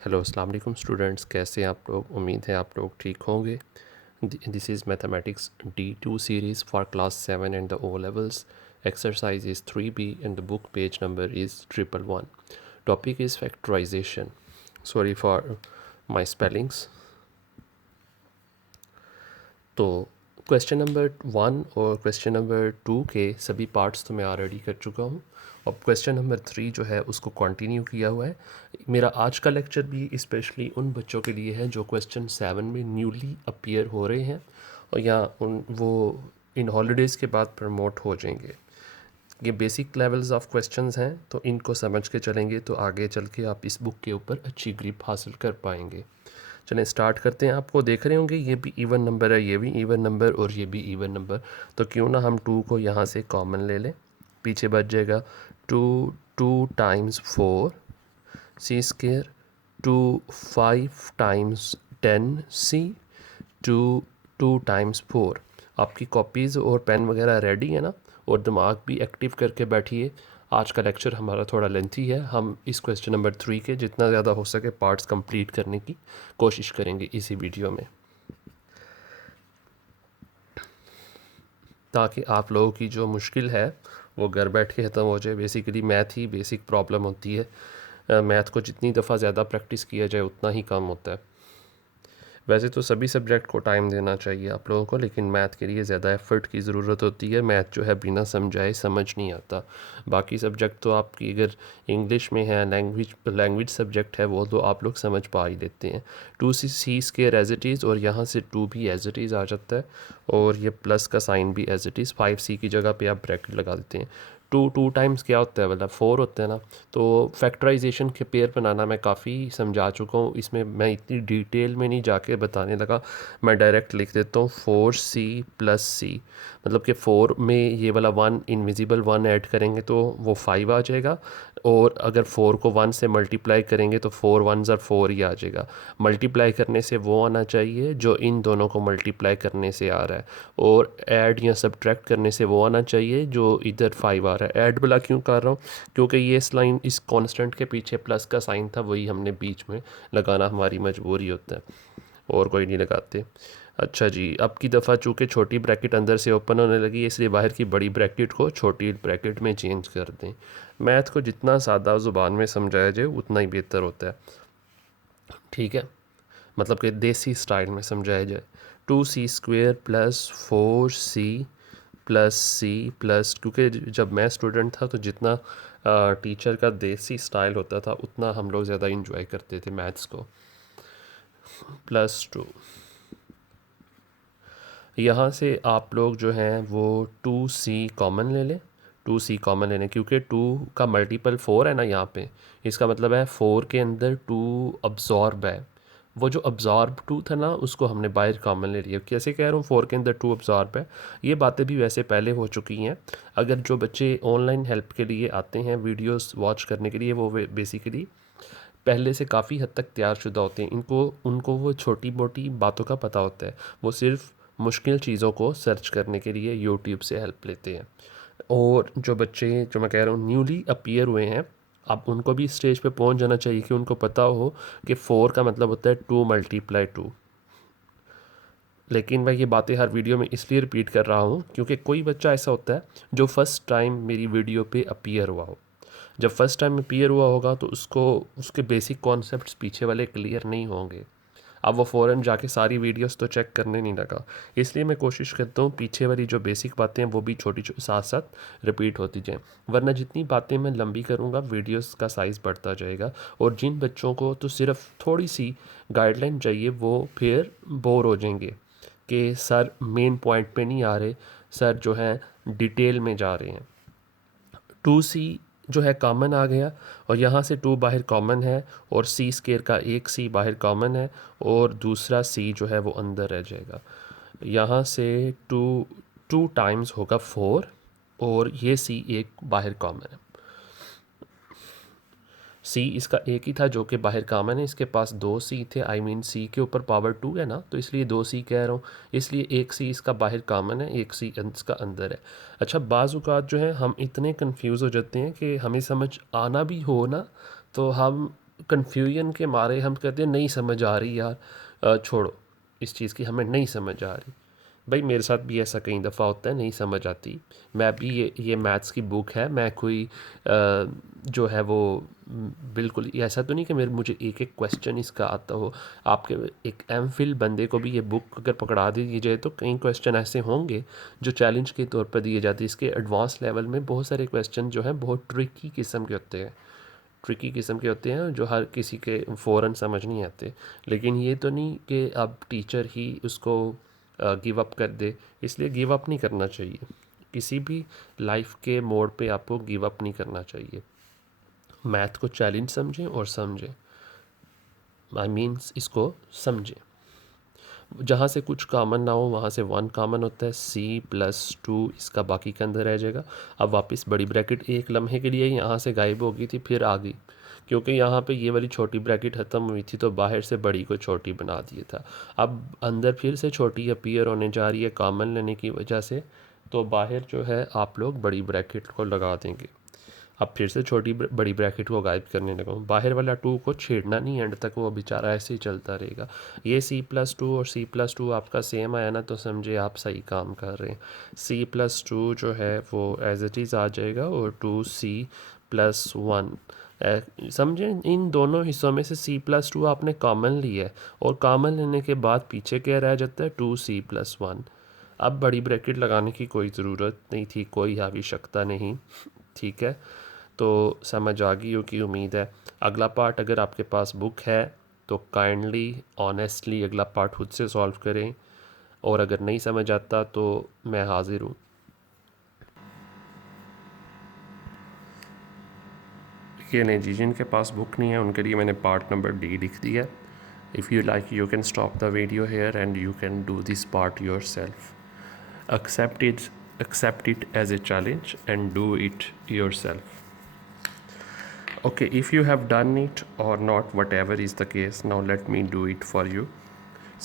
Hello अस्सलाम वालेकुम students, कैसे हैं आप लोग। उम्मीद है आप लोग ठीक होंगे। This is mathematics D2 series for class 7 and the O levels. Exercise is 3B and the book page number is 111. Topic is factorisation. Sorry for my spellings. तो क्वेश्चन नंबर 1 और क्वेश्चन नंबर 2 के सभी parts तो मैं already कर चुका हूँ। और क्वेश्चन नंबर 3 जो है उसको कंटिन्यू किया हुआ है। मेरा आज का लेक्चर भी स्पेशली उन बच्चों के लिए है जो क्वेश्चन 7 में न्यूली अपीयर हो रहे हैं और या उन वो इन हॉलीडेज़ के बाद प्रमोट हो जाएंगे। ये बेसिक लेवल्स ऑफ क्वेश्चंस हैं, तो इनको समझ के चलेंगे तो आगे चल के आप इस बुक के ऊपर अच्छी ग्रिप हासिल कर पाएंगे। चलें स्टार्ट करते हैं। आपको देख रहे होंगे ये भी इवन नंबर है, ये भी इवन नंबर और ये भी इवन नंबर। तो क्यों ना हम 2 को यहाँ से कॉमन ले लें। पीछे बच जाएगा 2 2 टाइम्स 4 सी स्केयर, 2 5 टाइम्स 10 सी, 2 2 टाइम्स 4। आपकी कॉपीज़ और पेन वगैरह रेडी है ना, और दिमाग भी एक्टिव करके बैठिए। आज का लेक्चर हमारा थोड़ा लेंथी है। हम इस क्वेश्चन नंबर 3 के जितना ज़्यादा हो सके पार्ट्स कंप्लीट करने की कोशिश करेंगे इसी वीडियो में, ताकि आप लोगों की जो मुश्किल है वो घर बैठ के ख़त्म हो जाए। बेसिकली मैथ ही बेसिक प्रॉब्लम होती है। मैथ को जितनी दफ़ा ज़्यादा प्रैक्टिस किया जाए उतना ही कम होता है। वैसे तो सभी सब्जेक्ट को टाइम देना चाहिए आप लोगों को, लेकिन मैथ के लिए ज़्यादा एफ़र्ट की ज़रूरत होती है। मैथ जो है बिना समझाए समझ नहीं आता। बाकी सब्जेक्ट तो आपकी अगर इंग्लिश में है, लैंग्वेज सब्जेक्ट है, वो तो आप लोग समझ पा ही लेते हैं। 2c square as it is, और यहाँ से 2 भी एज इट इज़ आ जाता है, और ये प्लस का साइन भी एज इट इज़। 5c की जगह पे आप ब्रैकेट लगा देते हैं। 2 टाइम्स क्या होता है, मतलब 4 होता है ना। तो फैक्टराइजेशन के पेयर बनाना मैं काफ़ी समझा चुका हूँ, इसमें मैं इतनी डिटेल में नहीं जाके बताने लगा। मैं डायरेक्ट लिख देता हूँ 4c प्लस सी, मतलब कि 4 में ये वाला 1 इनविजिबल 1 ऐड करेंगे तो वो 5 आ जाएगा, और अगर 4 को 1 से मल्टीप्लाई करेंगे तो 4 1 4 ही आ जाएगा। मल्टीप्लाई करने से वो आना चाहिए जो इन दोनों को मल्टीप्लाई करने से आ रहा है, और ऐड या सब्ट्रैक्ट करने से वो आना चाहिए जो इधर 5 आ रहा है। ऐड वाला क्यों कर रहा हूँ, क्योंकि ये इस लाइन इस कांस्टेंट के पीछे प्लस का साइन था, वही हमने बीच में लगाना हमारी मजबूरी होता है, और कोई नहीं लगाते। अच्छा जी, अब की दफ़ा चूँकि छोटी ब्रैकेट अंदर से ओपन होने लगी है, इसलिए बाहर की बड़ी ब्रैकेट को छोटी ब्रैकेट में चेंज कर दें। मैथ को जितना सादा ज़ुबान में समझाया जाए उतना ही बेहतर होता है, ठीक है। मतलब कि देसी स्टाइल में समझाया जाए। 2c square plus 4c plus C plus, क्योंकि जब मैं स्टूडेंट था तो जितना टीचर का देसी स्टाइल होता था उतना हम लोग ज़्यादा इंजॉय करते थे मैथ्स को। प्लस 2, यहाँ से आप लोग जो हैं वो 2c कॉमन ले लें। 2c कॉमन ले लें क्योंकि 2 का मल्टीपल 4 है ना यहाँ पे। इसका मतलब है 4 के अंदर 2 अब्जॉर्ब है। वो जो अब्जॉर्ब 2 था ना उसको हमने बाहर कॉमन ले लिया। कैसे कह रहा हूँ 4 के अंदर 2 अब्जॉर्ब है, ये बातें भी वैसे पहले हो चुकी हैं। अगर जो बच्चे ऑनलाइन हेल्प के लिए आते हैं वीडियोस वॉच करने के लिए, वो बेसिकली पहले से काफ़ी हद तक तैयारशुदा होते हैं। उनको वो छोटी मोटी बातों का पता होता है। वो सिर्फ मुश्किल चीज़ों को सर्च करने के लिए यूट्यूब से हेल्प लेते हैं। और जो बच्चे, जो मैं कह रहा हूँ न्यूली अपीयर हुए हैं, अब उनको भी स्टेज पे पहुंच जाना चाहिए कि उनको पता हो कि 4 का मतलब होता है 2 मल्टीप्लाई 2। लेकिन मैं ये बातें हर वीडियो में इसलिए रिपीट कर रहा हूँ क्योंकि कोई बच्चा ऐसा होता है जो फर्स्ट टाइम मेरी वीडियो पे अपीयर हुआ हो। जब फर्स्ट टाइम अपीयर हुआ होगा तो उसको उसके बेसिक कॉन्सेप्ट्स पीछे वाले क्लियर नहीं होंगे। अब वो फ़ौरन जाके सारी वीडियोस तो चेक करने नहीं लगा। इसलिए मैं कोशिश करता हूँ पीछे वाली जो बेसिक बातें हैं वो भी छोटी छोटी साथ साथ रिपीट होती जाएँ, वरना जितनी बातें मैं लंबी करूँगा वीडियोस का साइज़ बढ़ता जाएगा, और जिन बच्चों को तो सिर्फ थोड़ी सी गाइडलाइन चाहिए वो फिर बोर हो जाएंगे कि सर मेन पॉइंट पे नहीं आ रहे, सर जो है डिटेल में जा रहे हैं। 2c जो है कॉमन आ गया, और यहाँ से 2 बाहर कॉमन है, और c स्केयर का एक c बाहर कॉमन है, और दूसरा c जो है वो अंदर रह जाएगा। यहाँ से 2 टाइम्स होगा 4, और ये c एक बाहर कॉमन है। c इसका एक ही था जो कि बाहर कॉमन है, इसके पास 2c थे, आई मीन c के ऊपर पावर 2 है ना, तो इसलिए 2c कह रहा हूँ। इसलिए एक c इसका बाहर कॉमन है, एक c इसका अंदर है। अच्छा, बाज़ औक़ात जो है हम इतने कंफ्यूज हो जाते हैं कि हमें समझ आना भी हो ना, तो हम कन्फ्यूजन के मारे हम कहते हैं नहीं समझ आ रही यार, छोड़ो इस चीज़ की, हमें नहीं समझ आ रही। भाई मेरे साथ भी ऐसा कई दफ़ा होता है, नहीं समझ आती। मैं भी ये मैथ्स की बुक है, मैं कोई जो है वो बिल्कुल ही ऐसा तो नहीं कि मेरे मुझे एक एक क्वेश्चन इसका आता हो। आपके एक एमफिल बंदे को भी ये बुक अगर पकड़ा दी जाए तो कई क्वेश्चन ऐसे होंगे जो चैलेंज के तौर पर दिए जाते हैं। इसके एडवांस लेवल में बहुत सारे क्वेश्चन जो हैं बहुत ट्रिकी किस्म के होते हैं, ट्रिकी किस्म के होते हैं जो हर किसी के फ़ौरन समझ नहीं आते। लेकिन ये तो नहीं कि अब टीचर ही उसको गिव अप कर दे, इसलिए गिव अप नहीं करना चाहिए। किसी भी लाइफ के मोड़ पे आपको गिव अप नहीं करना चाहिए। मैथ को चैलेंज समझें और समझें, आई मीन्स इसको समझें। जहाँ से कुछ कॉमन ना हो वहाँ से वन कॉमन होता है, C+2 इसका बाकी के अंदर रह जाएगा। अब वापस बड़ी ब्रैकेट एक लम्हे के लिए यहाँ से गायब हो गई थी, फिर आ गई क्योंकि यहाँ पे ये वाली छोटी ब्रैकेट ख़त्म हुई थी तो बाहर से बड़ी को छोटी बना दिया था। अब अंदर फिर से छोटी अपीयर होने जा रही है कॉमन लेने की वजह से, तो बाहर जो है आप लोग बड़ी ब्रैकेट को लगा देंगे। अब फिर से छोटी बड़ी ब्रैकेट को गायब करने लगा हूँ। बाहर वाला 2 को छेड़ना नहीं, एंड तक वो बेचारा ऐसे ही चलता रहेगा। ये C+2 और C+2 आपका सेम आया ना, तो समझे आप सही काम कर रहे हैं। C+2 जो है वो एज इट इज़ आ जाएगा और 2C+1 समझें। इन दोनों हिस्सों में से C+2 आपने कॉमन लिया है और कॉमन लेने के बाद पीछे क्या रह जाता है, 2C+1। अब बड़ी ब्रैकेट लगाने की कोई ज़रूरत नहीं थी, कोई आवश्यकता नहीं, ठीक है। तो समझ आ गई हो की उम्मीद है। अगला पार्ट अगर आपके पास बुक है तो काइंडली ऑनेस्टली अगला पार्ट खुद से सॉल्व करें, और अगर नहीं समझ आता तो मैं हाज़िर हूँ। ये नहीं जी, जिनके पास बुक नहीं है उनके लिए मैंने पार्ट नंबर D लिख दिया। If you like you can stop the video hair and you can do this part your self. Accept it as a challenge and do it yourself. Okay, if you have done it or not, whatever is the case, now let me do it for you.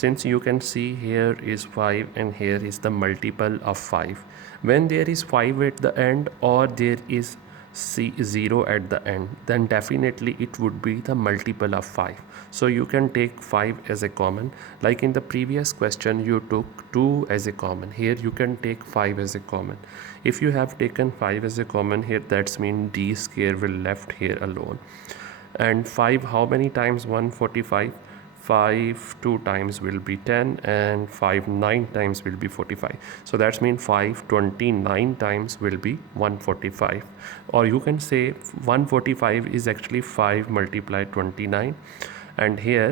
Since you can see here is 5 and here is the multiple of 5. When there is 5 at the end or there is 0 at the end, then definitely it would be the multiple of 5. So you can take 5 as a common. Like in the previous question you took 2 as a common. Here you can take 5 as a common. If you have taken 5 as a common here, that's mean D square will left here alone. And 5 how many times? 145. 5 2 times will be 10 and 5 9 times will be 45. So that's mean 5 29 times will be 145. Or you can say 145 is actually 5 multiplied 29. And here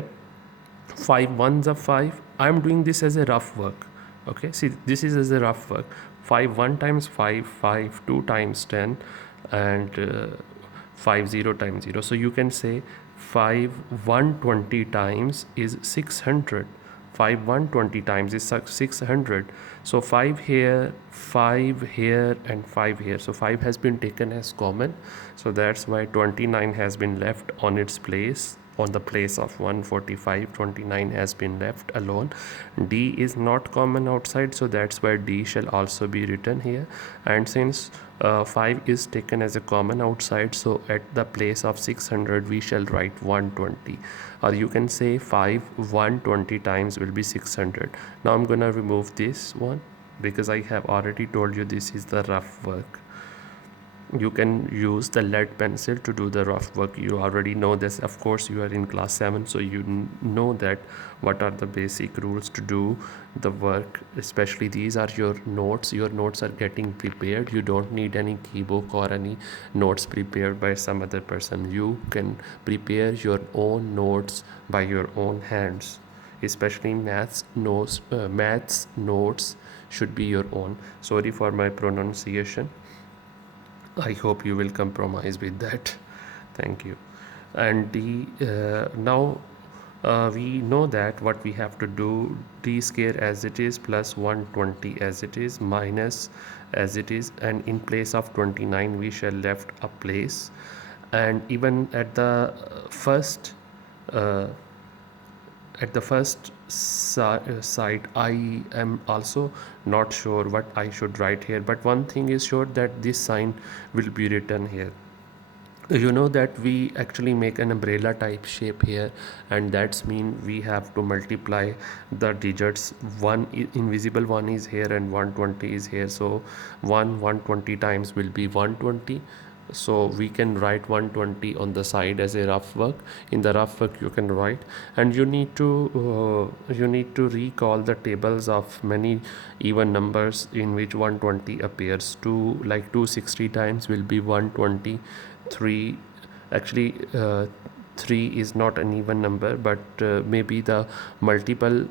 5 ones are 5. I'm doing this as a rough work. Okay, see this is as a rough work. 5 1 times 5, 5 2 times 10, and 5 0 times 0. So you can say 5 120 times is 600. 5 120 times is 600. So 5 here, 5 here and 5 here. So 5 has been taken as common. So that's why 29 has been left on its place. On the place of 145, 29 has been left alone. D is not common outside, so that's why D shall also be written here. And since 5 is taken as a common outside, so at the place of 600 we shall write 120. Or you can say 5 120 times will be 600. Now I'm gonna remove this one because I have already told you this is the rough work. You can use the lead pencil to do the rough work. You already know this, of course you are in class 7, so you know that what are the basic rules to do the work. Especially these are your notes are getting prepared. You don't need any keybook or any notes prepared by some other person. You can prepare your own notes by your own hands. Especially maths notes should be your own. Sorry for my pronunciation. I hope you will compromise with that. Thank you. And now we know that what we have to do, D square as it is plus 120 as it is minus as it is, and in place of 29 we shall left a place. And even at the first uh, side I am also not sure what I should write here, but one thing is sure that this sign will be written here. you know that we actually make an umbrella type shape here, and that's mean we have to multiply the digits. One invisible one is here and 120 is here, so 120 times will be 120. So we can write 120 on the side as a rough work. In the rough work you can write, and you need to recall the tables of many even numbers in which 120 appears. Like 260 times will be 120. 3 actually 3 is not an even number, but maybe the multiple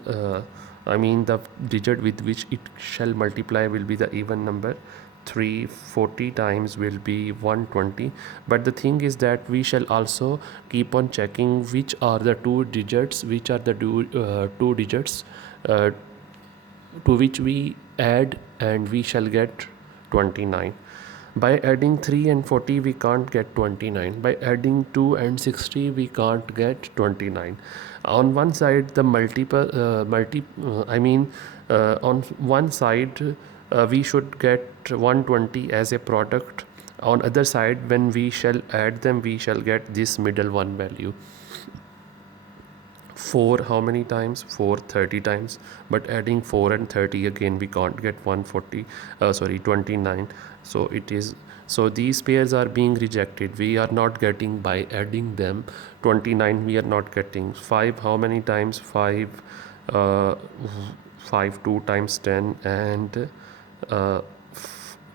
I mean the digit with which it shall multiply will be the even number. 340 times will be 120. But the thing is that we shall also keep on checking which are the two digits, two digits uh, to which we add, and we shall get 29. By adding 3 and 40 we can't get 29. By adding 2 and 60 we can't get 29. On one side the on one side we should get 120 as a product. On other side, when we shall add them, we shall get this middle one value. 4 how many times? 4 30 times. But adding 4 and 30 again we can't get 29. So it is, so these pairs are being rejected. We are not getting by adding them. 29 we are not getting. 5 how many times? 5 uh, 5 2 times 10, and uh,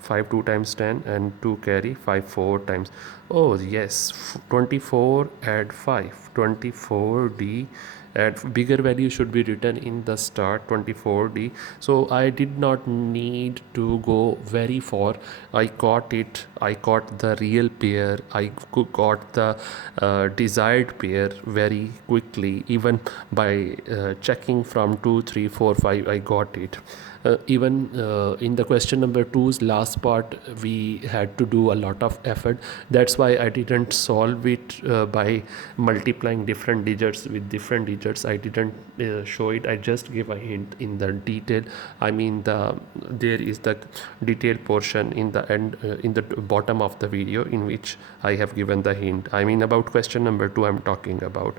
5 2 times 10 and 2 carry 5 4 times. Oh yes, 24 add 5, 24d. Add bigger value should be written in the start, 24d. So I did not need to go very far. I caught it. I caught the real pair. I got the desired pair very quickly. Even by checking from 2 3 4 5, I got it. Even in the question number 2's last part we had to do a lot of effort. That's why I didn't solve it by multiplying different digits with different digits. I didn't show it. I just gave a hint in the detail. I mean there is the detailed portion in the end, in the bottom of the video, in which I have given the hint. I mean about question number 2 I'm talking about.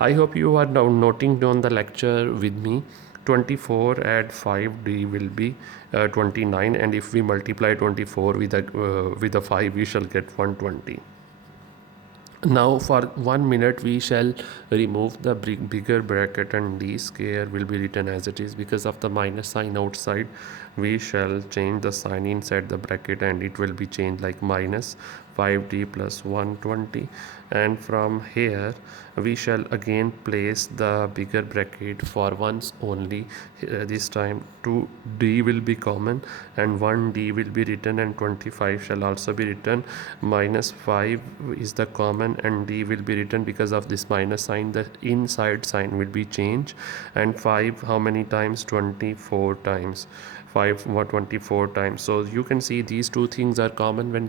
I hope you are now noting down the lecture with me. 24 add 5d will be 29, and if we multiply 24 with a 5 we shall get 120. Now for 1 minute we shall remove the bigger bracket, and d square will be written as it is. Because of the minus sign outside, we shall change the sign inside the bracket, and it will be changed like minus 5d plus 120. And from here we shall again place the bigger bracket for once only. This time 2d will be common and 1d will be written, and 25 shall also be written. Minus 5 is the common and d will be written. Because of this minus sign, the inside sign will be changed. And 5 how many times? 24 times. 5 24 times. So you can see these two things are common. When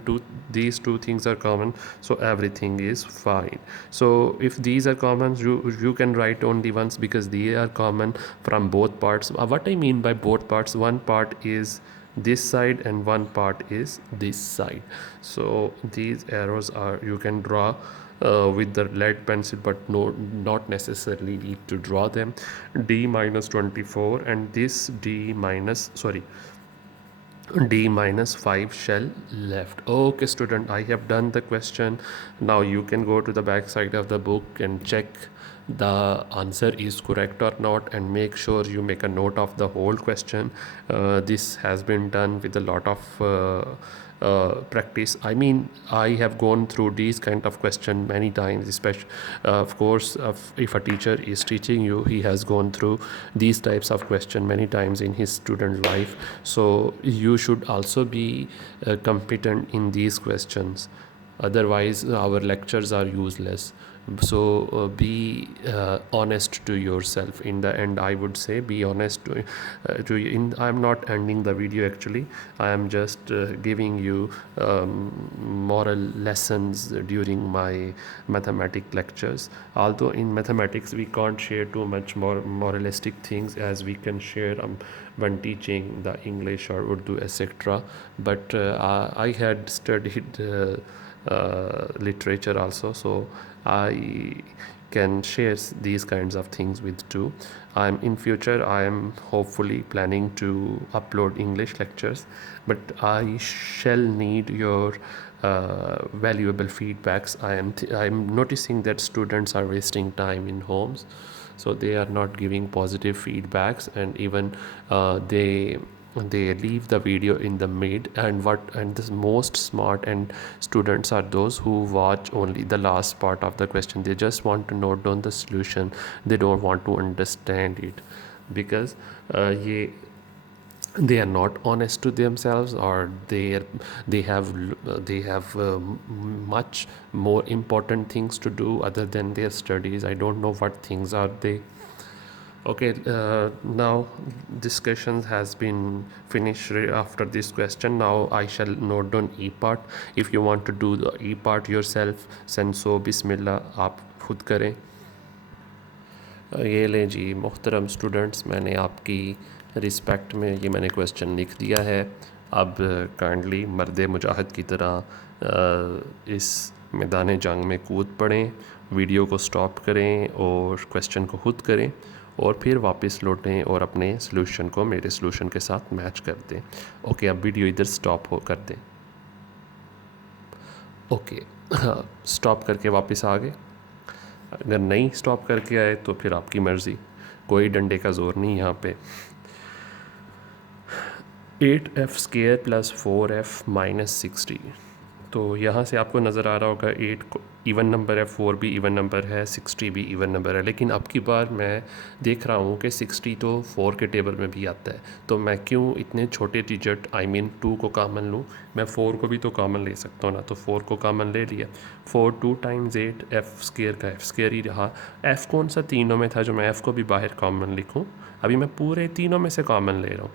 these two things are common, so everything is fine. So if these are common, you can write only once, because they are common from both parts. What I mean by both parts, one part is this side and one part is this side. So these arrows are, you can draw with the lead pencil, but not necessarily need to draw them. D minus 24, and this d minus 5 shall left. Okay student, I have done the question. Now you can go to the back side of the book and check the answer is correct or not, and make sure you make a note of the whole question. This has been done with a lot of practice. I mean, I have gone through these kind of question many times, especially of course if a teacher is teaching you, he has gone through these types of question many times in his student life. So you should also be competent in these questions, otherwise our lectures are useless. So be honest to yourself. In the end, I would say be honest to you. I'm not ending the video actually. I am just giving you moral lessons during my mathematics lectures. Although in mathematics we can't share too much more moralistic things as we can share when teaching the English or Urdu etc. But I had studied literature also, so I can share these kinds of things with too. In future I am hopefully planning to upload English lectures, but I shall need your valuable feedbacks. I'm noticing that students are wasting time in homes, so they are not giving positive feedbacks, and even they leave the video in the mid. And the most smart and students are those who watch only the last part of the question. They just want to note down the solution, they don't want to understand it, because they are not honest to themselves, or they have much more important things to do other than their studies. I don't know what things are they. Okay, now discussions has been finished after this question. Now I shall note down E part. If you want to do the E part yourself, send so bismillah, आप खुद करें. ये लें जी मोहतरम students, मैंने आपकी respect में ये मैंने क्वेश्चन लिख दिया है. अब काइंडली मर्द मुजाहिद की तरह इस मैदान जंग में कूद पड़ें, वीडियो को स्टॉप करें और क्वेश्चन को खुद करें, और फिर वापस लौटें और अपने सॉल्यूशन को मेरे सॉल्यूशन के साथ मैच कर दें. ओके, अब वीडियो इधर स्टॉप हो कर दें. ओके, स्टॉप करके वापस आ गए. अगर नहीं स्टॉप करके आए तो फिर आपकी मर्ज़ी, कोई डंडे का ज़ोर नहीं यहाँ पे. 8f² + 4f - 60. तो यहाँ से आपको नज़र आ रहा होगा 8 को इवन नंबर है, 4 भी इवन नंबर है, 60 भी इवन नंबर है. लेकिन अब की बार मैं देख रहा हूँ कि 60 तो 4 के टेबल में भी आता है. तो मैं क्यों इतने छोटे डिजिट I mean 2 को कॉमन लूँ. मैं 4 को भी तो कॉमन ले सकता हूँ ना. तो 4 को कॉमन ले लिया. 4 2 × 8 f² का f² ही रहा. f कौन सा तीनों में था जो मैं f को भी बाहर कॉमन लिखूँ. अभी मैं पूरे तीनों में से कॉमन ले रहा हूँ.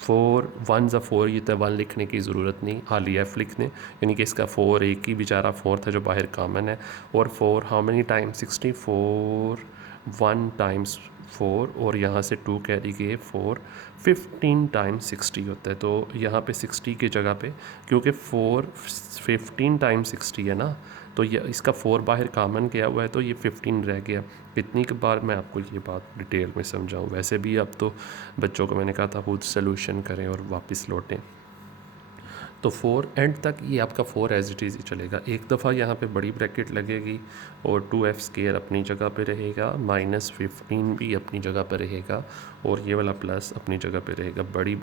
4 1 ज़ा 4, ये तो 1 लिखने की ज़रूरत नहीं, खाली f लिखने, यानी कि इसका 4 एक ही बेचारा 4 था जो बाहर कॉमन है. और 4 हाउ मेनी टाइम्स 64 1 टाइम्स 4, और यहाँ से 2 कैरी गए 4 15 टाइम्स 60 होता है. तो यहाँ पे 60 की जगह पे, क्योंकि 4 15 टाइम्स 60 है ना, तो ये इसका 4 बाहर कॉमन किया हुआ है, तो ये 15 रह गया. इतनी के बाद मैं आपको ये बात डिटेल में समझाऊँ. वैसे भी अब तो बच्चों को मैंने कहा था खुद सॉल्यूशन करें और वापस लौटें. तो 4 एंड तक ये आपका 4 एज इट इज़ ही चलेगा. एक दफ़ा यहाँ पे बड़ी ब्रैकेट लगेगी और 2f² अपनी जगह पे रहेगा, -15 भी अपनी जगह पे रहेगा, और ये वाला प्लस अपनी जगह पे रहेगा. बड़ी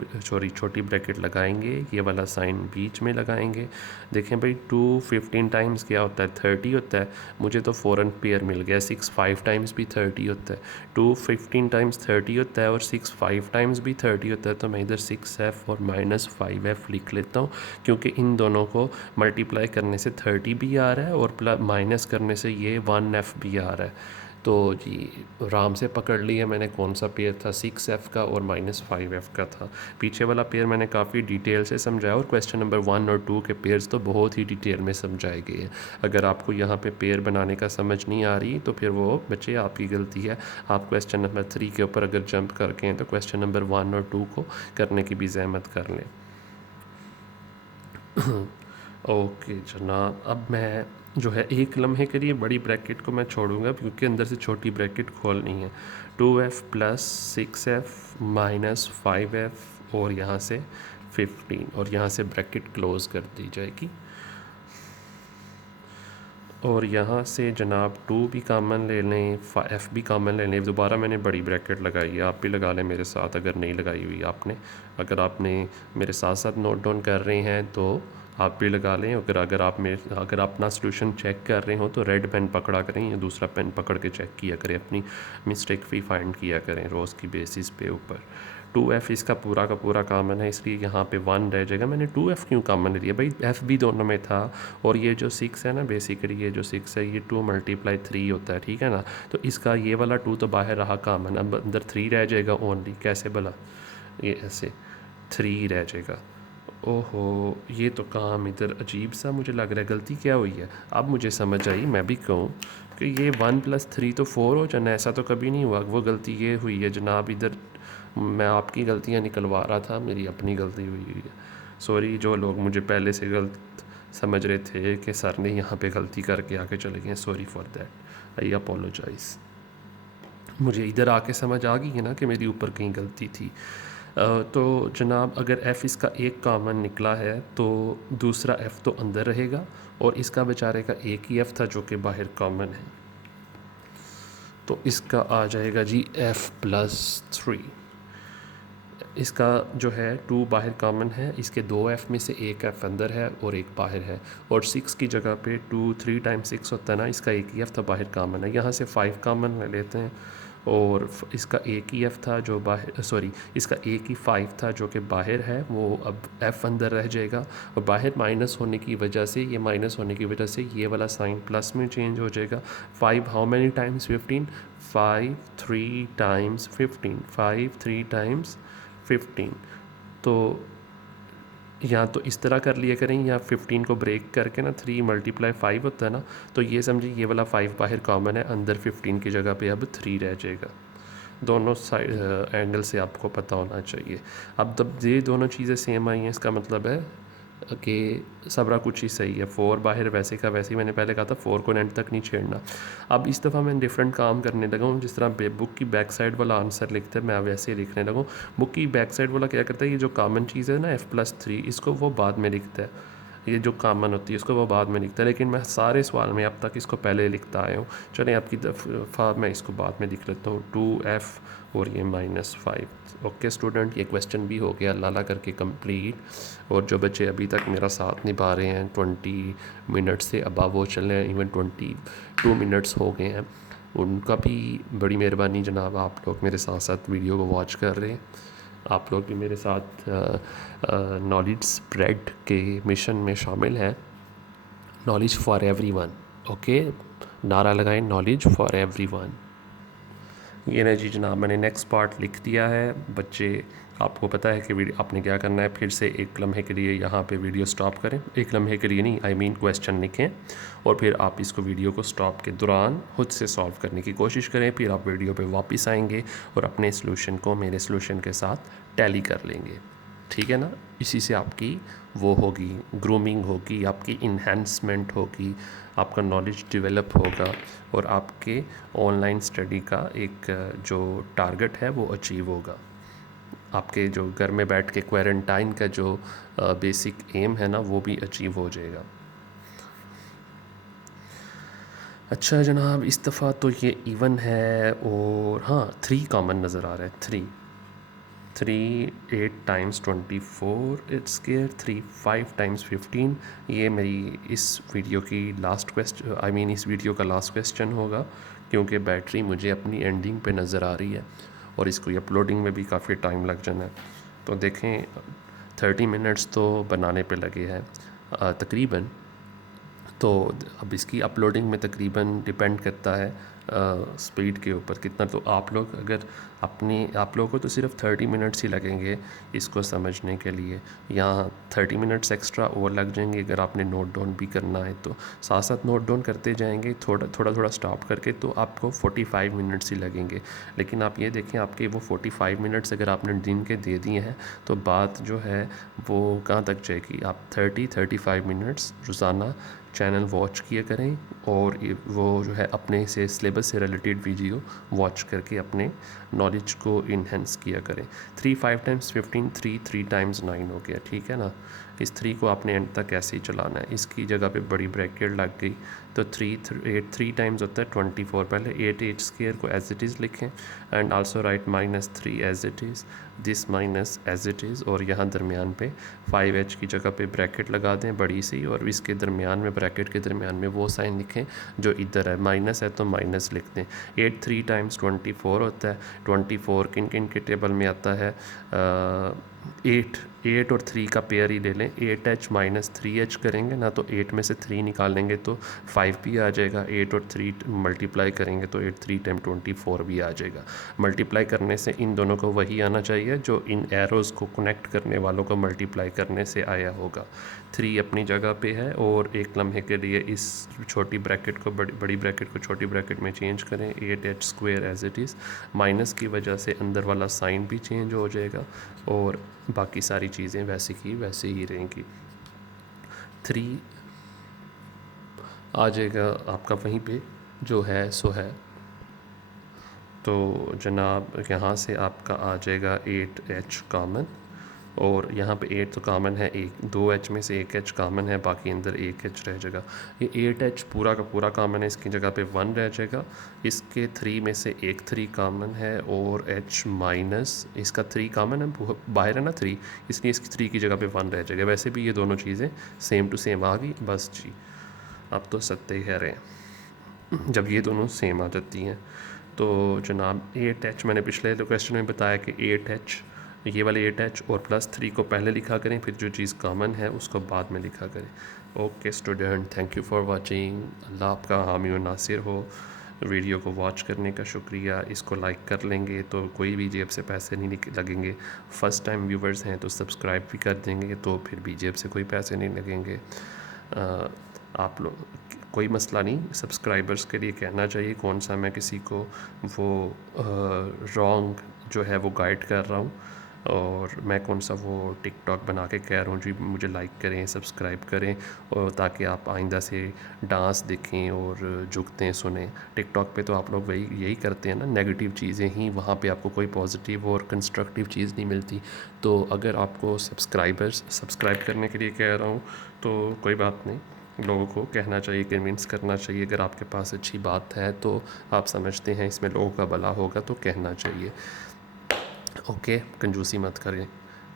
छोटी ब्रैकेट लगाएंगे, ये वाला साइन बीच में लगाएंगे. देखें भाई 2 15 टाइम्स क्या होता है, 30 होता है. मुझे तो फ़ौरन पेयर मिल गया. 6 5 टाइम्स भी 30 होता है. 2 15 टाइम्स 30 होता है और 6 5 टाइम्स भी 30 होता है. तो मैं इधर 6f और -5f लिख लेता हूँ, क्योंकि इन दोनों को मल्टीप्लाई करने से 30 भी आ रहा है और माइनस करने से ये 1f भी आ रहा है. तो जी आराम से पकड़ लिया मैंने कौन सा पेयर था, 6f का और -5f का था. पीछे वाला पेयर मैंने काफ़ी डिटेल से समझाया, और क्वेश्चन नंबर 1 और 2 के पेयर्स तो बहुत ही डिटेल में समझाए गए हैं. अगर आपको यहाँ पे पेयर बनाने का समझ नहीं आ रही तो फिर वो बच्चे आपकी गलती है. आप क्वेश्चन नंबर 3 के ऊपर अगर जंप करके हैं तो क्वेश्चन नंबर 1 और 2 को करने की भी जहमत कर लें. ओके जनाब, अब मैं जो है एक लम्हे के लिए बड़ी ब्रैकेट को मैं छोड़ूंगा, क्योंकि अंदर से छोटी ब्रैकेट खोलनी है. 2f + 6f - 5f और यहाँ से 15, और यहाँ से ब्रैकेट क्लोज़ कर दी जाएगी. और यहाँ से जनाब 2 भी कॉमन ले लें, f भी कॉमन ले लें. दोबारा मैंने बड़ी ब्रैकेट लगाई है, आप भी लगा लें मेरे साथ अगर नहीं लगाई हुई आपने. अगर आपने मेरे साथ साथ नोट डाउन कर रहे हैं तो आप भी लगा लें. अगर आप अपना सॉल्यूशन चेक कर रहे हो तो रेड पेन पकड़ा करें या दूसरा पेन पकड़ के चेक किया करें, अपनी मिस्टेक भी फाइंड किया करें रोज़ की बेसिस पे ऊपर. 2f इसका पूरा का पूरा कॉमन है, इसलिए यहाँ पे 1 रह जाएगा. मैंने 2f क्यों कॉमन लिया भाई, f भी दोनों में था. और ये जो 6 है ना, बेसिकली ये जो 6 है ये 2 × 3 होता है, ठीक है ना. तो इसका ये वाला 2 तो बाहर रहा कॉमन, अब अंदर 3 रह जाएगा ओनली. कैसे भला, ये ऐसे 3 रह जाएगा. ओहो, ये तो काम इधर अजीब सा मुझे लग रहा है. गलती क्या हुई है, अब मुझे समझ आई. मैं भी कहूँ कि ये 1 + 3 तो 4 हो जाना, ऐसा तो कभी नहीं हुआ. वो गलती ये हुई है जनाब, इधर मैं आपकी गलतियाँ निकलवा रहा था, मेरी अपनी गलती हुई है. सॉरी जो लोग मुझे पहले से गलत समझ रहे थे कि सर ने यहाँ पे गलती करके आके चले गए, sorry for that, I apologise. मुझे इधर आके समझ आ गई है ना कि मेरी ऊपर कहीं गलती थी। तो जनाब अगर f इसका एक कॉमन निकला है तो दूसरा f तो अंदर रहेगा और इसका बेचारे का एक ही f था जो कि बाहर कॉमन है, तो इसका आ जाएगा जी f+3। इसका जो है 2 बाहर कॉमन है, इसके 2 f में से एक f अंदर है और एक बाहर है, और 6 की जगह पे 2 3 टाइम्स 6 होता है ना, इसका एक ही f था बाहर कॉमन है। यहाँ से 5 कॉमन ले लेते हैं और इसका एक ही f था जो बाहर, सॉरी इसका एक ही 5 था जो कि बाहर है, वो अब f अंदर रह जाएगा, और बाहर माइनस होने की वजह से, ये माइनस होने की वजह से ये वाला साइन प्लस में चेंज हो जाएगा। 5 how many times 15, 5 3 times 15, 5 3 times 15। तो या तो इस तरह कर लिया करें, या 15 को ब्रेक करके ना 3 × 5 होता है ना, तो ये समझिए ये वाला 5 बाहर कॉमन है, अंदर 15 की जगह पे अब 3 रह जाएगा। दोनों साइड एंगल से आपको पता होना चाहिए। अब जब ये दोनों चीज़ें सेम आई हैं, इसका मतलब है कि सबरा कुछ ही सही है। 4 बाहर वैसे का वैसे ही, मैंने पहले कहा था 4 को एंड तक नहीं छेड़ना। अब इस दफ़ा मैं डिफरेंट काम करने लगा हूँ, जिस तरह बुक की बैक साइड वाला आंसर लिखते हैं मैं वैसे ही लिखने लगा हूँ। बुक की बैक साइड वाला क्या करता है, ये जो कॉमन चीज़ है ना f+3, इसको वो बाद में लिखता है, ये जो कॉमन होती है उसको वो बाद में लिखता है, लेकिन मैं सारे सवाल में अब तक इसको पहले लिखता आया हूँ। चलें आपकी दफ़ा मैं इसको बाद में लिख लेता हूँ, 2f और ये -5। ओके स्टूडेंट, ये क्वेश्चन भी हो गया लाला करके कंप्लीट। और जो बच्चे अभी तक मेरा साथ निभा रहे हैं 20 मिनट से अबव वो चल रहे हैं, इवन 22 मिनट्स हो गए हैं, उनका भी बड़ी मेहरबानी जनाब। आप लोग मेरे साथ साथ वीडियो को वॉच कर रहे हैं, आप लोग भी मेरे साथ नॉलेज स्प्रेड के मिशन में शामिल हैं। नॉलेज फॉर एवरीवन, ओके, नारा लगाएं, नॉलेज फॉर एवरीवन। ये ना जी जनाब, मैंने नेक्स्ट पार्ट लिख दिया है। बच्चे आपको पता है कि आपने क्या करना है, फिर से एक लम्हे के लिए यहाँ पे वीडियो स्टॉप करें, एक लम्हे के लिए नहीं, आई मीन क्वेश्चन लिखें, और फिर आप इसको वीडियो को स्टॉप के दौरान खुद से सॉल्व करने की कोशिश करें। फिर आप वीडियो पे वापस आएंगे और अपने सॉल्यूशन को मेरे सॉल्यूशन के साथ टैली कर लेंगे, ठीक है ना। इसी से आपकी वो होगी, ग्रूमिंग होगी, आपकी इन्हेंसमेंट होगी, आपका नॉलेज डेवलप होगा, और आपके ऑनलाइन स्टडी का एक जो टारगेट है वो अचीव होगा। आपके जो घर में बैठ के क्वारंटाइन का जो बेसिक एम है ना, वो भी अचीव हो जाएगा। अच्छा जनाब, इस दफ़ा तो ये इवन है, और हाँ 3 कॉमन नज़र आ रहा है। 3 8 टाइम्स 24 इट्स स्क्वायर, 3 5 टाइम्स 15। ये मेरी इस वीडियो की लास्ट क्वेश्चन, आई मीन इस वीडियो का लास्ट क्वेश्चन होगा, क्योंकि बैटरी मुझे अपनी एंडिंग पे नज़र आ रही है और इसको अपलोडिंग में भी काफ़ी टाइम लग जाना है। तो देखें 30 मिनट्स तो बनाने पे लगे हैं तकरीबन। तो अब इसकी अपलोडिंग में तकरीबन डिपेंड करता है स्पीड के ऊपर कितना। तो आप लोग अगर आप लोगों को तो सिर्फ 30 मिनट्स ही लगेंगे इसको समझने के लिए, यहाँ 30 मिनट्स एक्स्ट्रा और लग जाएंगे अगर आपने नोट डाउन भी करना है तो। साथ साथ नोट डाउन करते जाएंगे थोड़ा स्टॉप करके, तो आपको 45 मिनट्स ही लगेंगे। लेकिन आप ये देखें, आपके वो 45 मिनट्स अगर आपने दिन के दे दिए हैं तो बात जो है वो कहाँ तक जाएगी। आप 35 मिनट्स रोज़ाना चैनल वॉच किया करें, और वो जो है अपने से सिलेबस से रिलेटेड वीडियो वॉच करके अपने नॉलेज को इन्हेंस किया करें। 3 5 टाइम्स 15, 3 टाइम्स 9 हो गया, ठीक है ना। इस 3 को आपने एंड तक ऐसे ही चलाना है। इसकी जगह पे बड़ी ब्रैकेट लग गई तो 3 टाइम्स होता है 24। पहले 8 स्क्वायर को एज इट इज़ लिखें, and also write -3 as it is, this minus as it is, और यहाँ दरमियान पे 5h की जगह पे ब्रैकेट लगा दें बड़ी सी, और इसके दरमियान में ब्रैकेट के दरमियान में वो साइन लिखें जो इधर है, माइनस है तो माइनस लिख दें। 8 3 टाइम्स 24 होता है। 24 किन किन के टेबल में आता है, 8 और 3 का पेयर ही ले लें। 8h माइनस 3h करेंगे ना, तो 8 में से 3 निकालेंगे तो 5 भी आ जाएगा। 8 और 3 मल्टीप्लाई करेंगे तो 8 3 टाइम 24 भी आ जाएगा। मल्टीप्लाई करने से इन दोनों को वही आना चाहिए जो इन एरोज़ को कनेक्ट करने वालों को मल्टीप्लाई करने से आया होगा। 3 अपनी जगह पे है, और एक लम्हे के लिए इस छोटी ब्रैकेट को बड़ी ब्रैकेट को छोटी ब्रैकेट में चेंज करें। 8h square as it is, minus की वजह से अंदर वाला साइन भी चेंज हो जाएगा, और बाकी सारी चीज़ें वैसे की वैसे ही रहेंगी। 3 आ जाएगा आपका वहीं पे जो है सो है। तो जनाब यहाँ से आपका आ जाएगा 8H कॉमन, और यहाँ पे 8 तो कॉमन है, 2H में से 1H कॉमन है, बाकी अंदर 1H रह जाएगा। ये 8H पूरा का पूरा कॉमन है, इसकी जगह पे 1 रह जाएगा। इसके 3 में से एक 3 कॉमन है, और H माइनस इसका 3 कॉमन है, बाहर है ना 3, इसलिए इसकी 3 की जगह पे 1 रह जाएगा। वैसे भी ये दोनों चीज़ें सेम टू सेम आ गई बस जी। अब तो सत्य कह रहे हैं जब ये दोनों सेम आ जाती हैं। तो जनाब 8H मैंने पिछले क्वेश्चन में बताया कि 8H, ये वाले 8H और +3 को पहले लिखा करें, फिर जो चीज़ कॉमन है उसको बाद में लिखा करें। Okay student, thank you for watching. अल्लाह आपका हामी और नासिर हो। वीडियो को वॉच करने का शुक्रिया। इसको लाइक कर लेंगे तो कोई भी जेब से पैसे नहीं लगेंगे। फ़र्स्ट टाइम व्यूवर्स हैं तो सब्सक्राइब भी कर देंगे तो फिर भी जेब से कोई पैसे नहीं लगेंगे। आप लोग कोई मसला नहीं, सब्सक्राइबर्स के लिए कहना चाहिए कौन सा मैं किसी को वो रॉन्ग जो है वो गाइड कर रहा हूँ, और मैं कौन सा वो टिकटॉक बना के कह रहा हूँ जी मुझे लाइक करें सब्सक्राइब करें, और ताकि आप आइंदा से डांस देखें और जुगतें सुने। टिकटॉक पे तो आप लोग यही करते हैं ना, नेगेटिव चीज़ें ही, वहाँ पे आपको कोई पॉजिटिव और कंस्ट्रक्टिव चीज़ नहीं मिलती। तो अगर आपको सब्सक्राइब करने के लिए कह रहा हूँ तो कोई बात नहीं, लोगों को कहना चाहिए, कन्विंस करना चाहिए। अगर आपके पास अच्छी बात है तो आप समझते हैं इसमें लोगों का भला होगा तो कहना चाहिए। ओके, कंजूसी मत करें।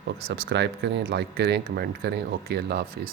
ओके, सब्सक्राइब करें, लाइक करें, कमेंट करें। ओके, अल्लाह हाफिज़।